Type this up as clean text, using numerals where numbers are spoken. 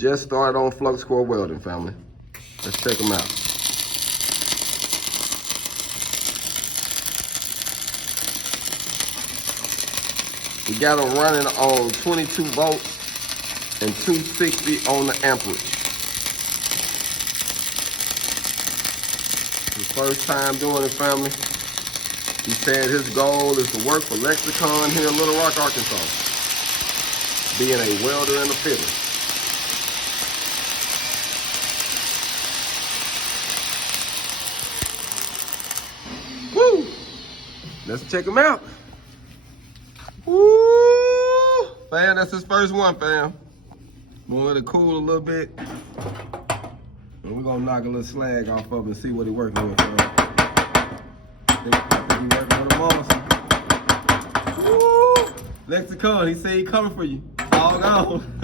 Just started on flux-core welding, family. Let's check them out. We got them running on 22 volts and 260 on the amperage. His first time doing it, family. He said his goal is to work for Lexicon here in Little Rock, Arkansas, being a welder and a fitter. Woo! Let's check him out. Woo! Fam, that's his first one, fam. We'll let it cool a little bit. And we're gonna knock a little slag off of him and see what he's working with, fam. I think he's working with him awesome. Woo! Lexicon, he said he coming for you. All gone.